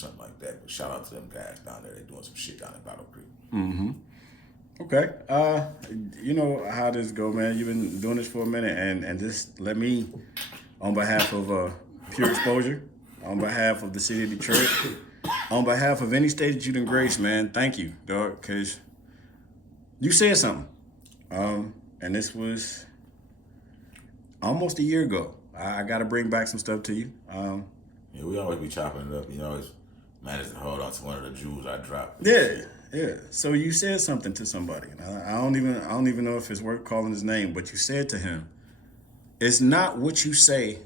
something like that. But shout out to them guys down there. They doing some shit down in Battle Creek. Mm-hmm. Okay. You know how this go, man. You've been doing this for a minute, and just let me, on behalf of Pure Exposure, on behalf of the city of Detroit, on behalf of any state that you done grace, man, thank you, dog, because you said something. And this was almost a year ago. I got to bring back some stuff to you. Yeah, we always be chopping it up. You always manage to hold on to one of the jewels I dropped. Yeah. So you said something to somebody. I don't even know if it's worth calling his name, but you said to him, "It's not what you say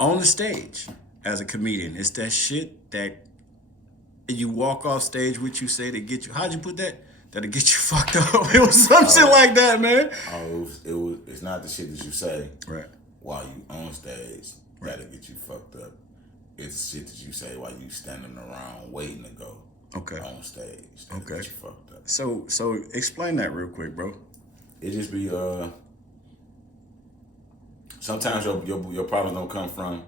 on the stage as a comedian. It's that shit that you walk off stage with you say to get you." How'd you put that? That'll get you fucked up. It was some shit like that, man. It's not the shit that you say right while you on stage that'll get you fucked up. It's shit that you say while you standing around waiting to go. Okay. On stage. That'll get you fucked up. So explain that real quick, bro. It just be sometimes your problems don't come from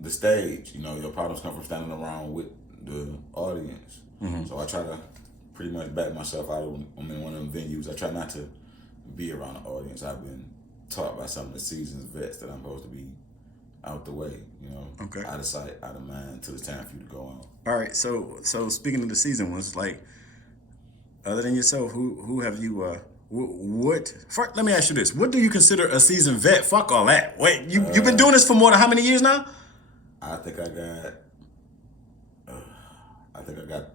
the stage. You know, your problems come from standing around with the audience. Mm-hmm. So I try to pretty much back myself out of I'm in one of them venues. I try not to be around the audience. I've been taught by some of the seasoned vets that I'm supposed to be out the way, you know, out of sight, out of mind, until it's time for you to go on. All right, so speaking of the seasoned ones, like, other than yourself, who have you, first, let me ask you this. What do you consider a seasoned vet? Fuck all that. Wait, you've been doing this for more than how many years now? I think I got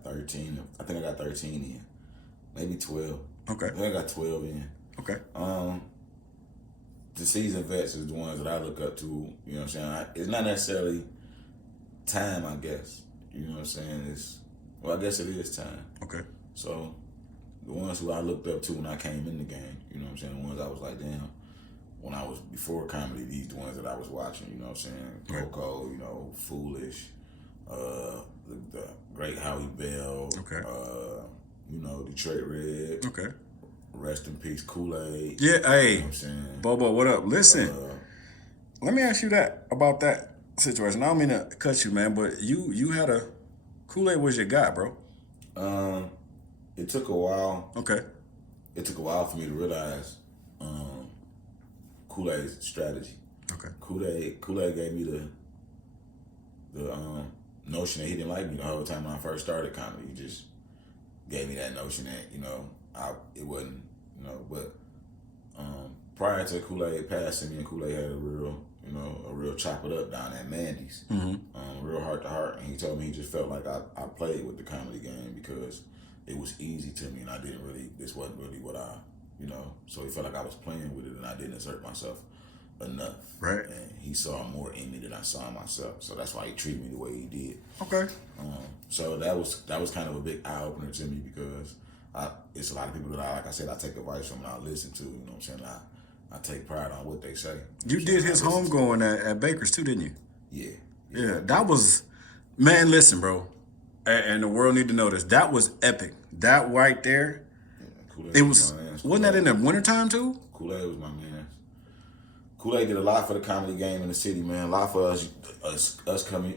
13. I think I got 13 in. Maybe 12. Okay. I think I got 12 in. Okay. The seasoned vets is the ones that I look up to, you know what I'm saying? It's not necessarily time, I guess. You know what I'm saying? I guess it is time. Okay. So, the ones who I looked up to when I came in the game, you know what I'm saying? The ones I was like, damn, when I was before comedy, these the ones that I was watching, you know what I'm saying? Right. Coco, you know, Foolish, the great Howie Bell, you know, Detroit Red. Okay. Rest in peace, Kool-Aid. Yeah, hey, you know what I'm saying? Bobo, what up? Listen, let me ask you about that situation. I don't mean to cut you, man, but you had Kool-Aid was your guy, bro. It took a while. Okay. It took a while for me to realize Kool-Aid's strategy. Okay. Kool-Aid gave me the notion that he didn't like me the whole time when I first started comedy. He just gave me that notion that, you know, it wasn't, you know, but prior to Kool-Aid passing, me and Kool-Aid had a real chop it up down at Mandy's, real heart to heart, and he told me he just felt like I played with the comedy game because it was easy to me and this wasn't really what you know, so he felt like I was playing with it and I didn't exert myself enough. Right. And he saw more in me than I saw in myself, so that's why he treated me the way he did. Okay. So that was kind of a big eye opener to me because it's a lot of people that like I said, I take advice from and I listen to, you know what I'm saying? I take pride on what they say. You did his homegoing at Baker's too, didn't you? Yeah. That was, man, listen, bro, and the world need to know this. That was epic. That right there, it wasn't that in the wintertime too? Kool-Aid was my man. Kool-Aid did a lot for the comedy game in the city, man. A lot for us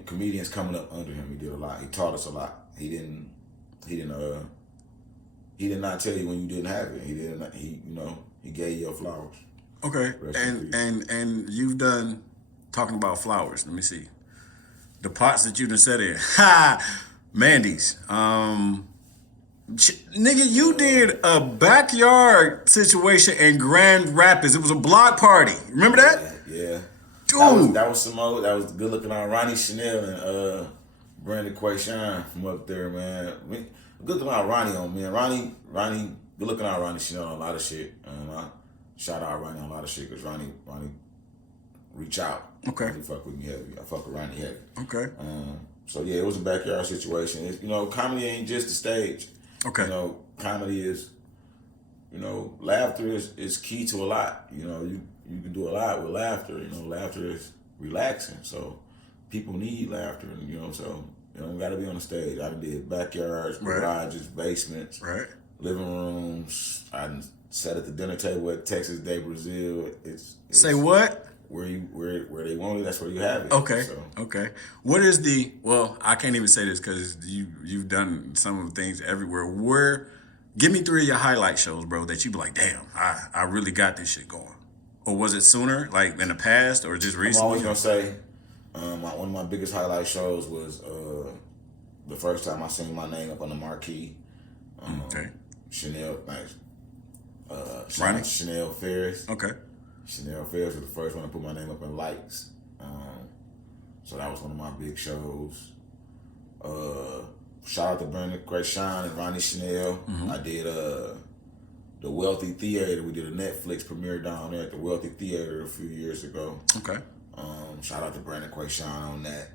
comedians coming up under him. He did a lot. He taught us a lot. He did not tell you when you didn't have it. He gave you your flowers. Okay. And you've done, talking about flowers, let me see. The pots that you done set in. Mandy's. Nigga, you did a backyard situation in Grand Rapids. It was a block party. Remember that? Yeah. Dude. That was Samoa. That was good looking on Ronnie Chanel and Brandon Quayshawn from up there, man. Good looking on Ronnie on, man. Ronnie, good looking on Ronnie Chanel on a lot of shit. I shout out Ronnie on a lot of shit because Ronnie reach out. Okay. He fuck with me heavy. I fuck with Ronnie heavy. Okay. So yeah, it was a backyard situation. Comedy ain't just the stage. Okay. Comedy is, laughter is key to a lot. You can do a lot with laughter. Laughter is relaxing. So people need laughter, and so you don't got to be on the stage. I did backyards, garages, basements, living rooms. I sat at the dinner table at Texas Day Brazil. Say what? where they want it, that's where you have it. Okay. So. Okay. What is the? Well, I can't even say this because you've done some of the things everywhere. Where? Give me 3 of your highlight shows, bro. That you be like, damn, I really got this shit going. Or was it sooner, like in the past, or just recently? I'm always gonna say, one of my biggest highlight shows was the first time I seen my name up on the marquee. Okay. Chanel, Ronnie? Chanel Ferris. Okay. Chanel Ferris was the first one to put my name up in lights. So that was one of my big shows. Shout out to Brandon Creshawn and Ronnie Chanel. Mm-hmm. I did the Wealthy Theater. We did a Netflix premiere down there at the Wealthy Theater a few years ago. Okay. Shout out to Brandon Quayshawn on that.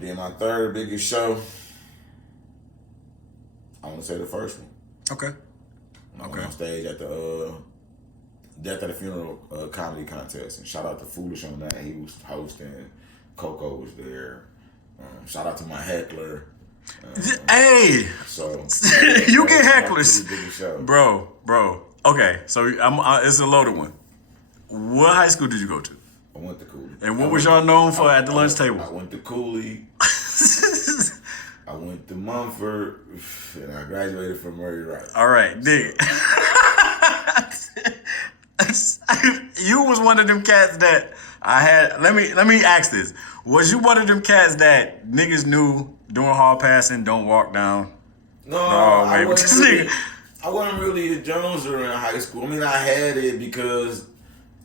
Then my third biggest show, I want to say the first one. Okay. I went on stage at the Death at the Funeral comedy contest, and shout out to Foolish on that. He was hosting. Coco was there. Shout out to my heckler. Hey, so you get hecklers, show. bro. Okay, so it's a loaded one. What high school did you go to? I went to Cooley. And what was y'all known for at the lunch table? I went to Cooley. I went to Mumford, and I graduated from Murray Wright. All right, dig. You was one of them cats that I had. Let me ask this: was you one of them cats that niggas knew doing hall passing, don't walk down? No, I wasn't really a Joneser in high school. I mean, I had it because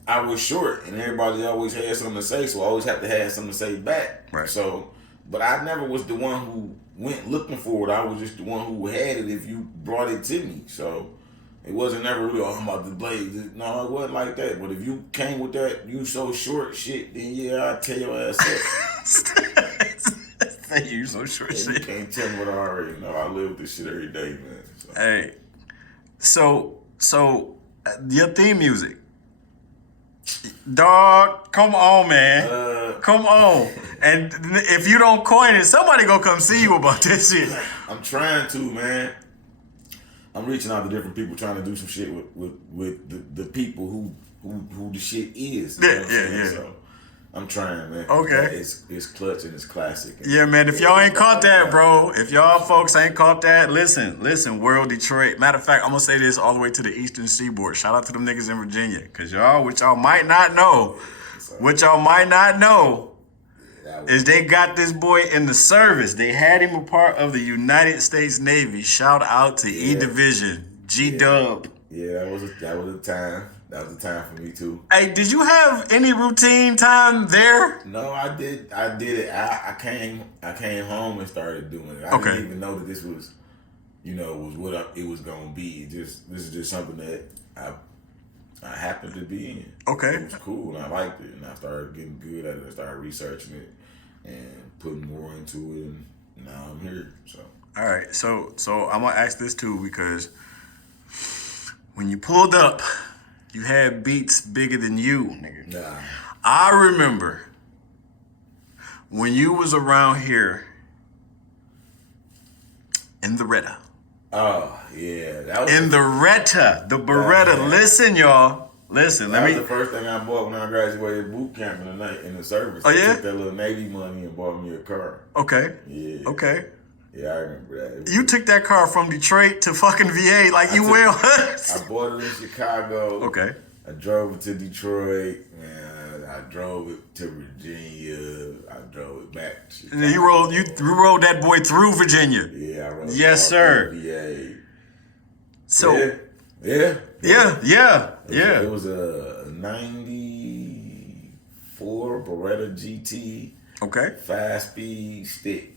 I was short, and everybody always had something to say, so I always have to have something to say back. Right. So, but I never was the one who went looking for it. I was just the one who had it if you brought it to me. So it wasn't never really, I'm about to blaze it. No, it wasn't like that. But if you came with that, you so short shit, then yeah, I'd tell your ass up. Say you so short Yeah, shit. you can't tell me what I already know. I live with this shit every day, man. So. Hey, so your theme music, dog. Come on, man. Come on. And if you don't coin it, somebody gonna come see you about this shit. I'm trying to, man. I'm reaching out to different people, trying to do some shit with the people who the shit is. Yeah. So I'm trying, man. Okay. It's clutch and it's classic. Yeah, man. If y'all ain't caught that, bro. If y'all folks ain't caught that, listen, World Detroit. Matter of fact, I'm gonna say this all the way to the Eastern Seaboard. Shout out to them niggas in Virginia, cause what y'all might not know, is they got this boy in the service. They had him a part of the United States Navy. Shout out to E Division, G-Dub. Yeah, that was a time. That was a time for me too. Hey, did you have any routine time there? No, I did it. I came home and started doing it. I didn't even know that this was, was what it was gonna be. This is just something that I happened to be in. Okay. It was cool and I liked it, and I started getting good at it. I started researching it and putting more into it, and now I'm here. So. All right. So I'm gonna ask this too, because when you pulled up, you had beats bigger than you, nigga. Nah. I remember when you was around here in the Retta. Oh, yeah. That was in the Beretta. Yeah. Listen, y'all. Listen, that was the first thing I bought when I graduated boot camp in the service. Oh, yeah? I took that little Navy money and bought me a car. Okay. Yeah. Okay. Yeah, I remember that. You took that car from Detroit to fucking VA like you will. I bought it in Chicago. Okay. I drove it to Detroit. Man, I drove it to Virginia. I drove it back to Chicago. And then you rode that boy through Virginia. Yeah, I rode Yes, sir. VA. So. Yeah. It was a 94 Beretta GT. Okay. 5-speed stick.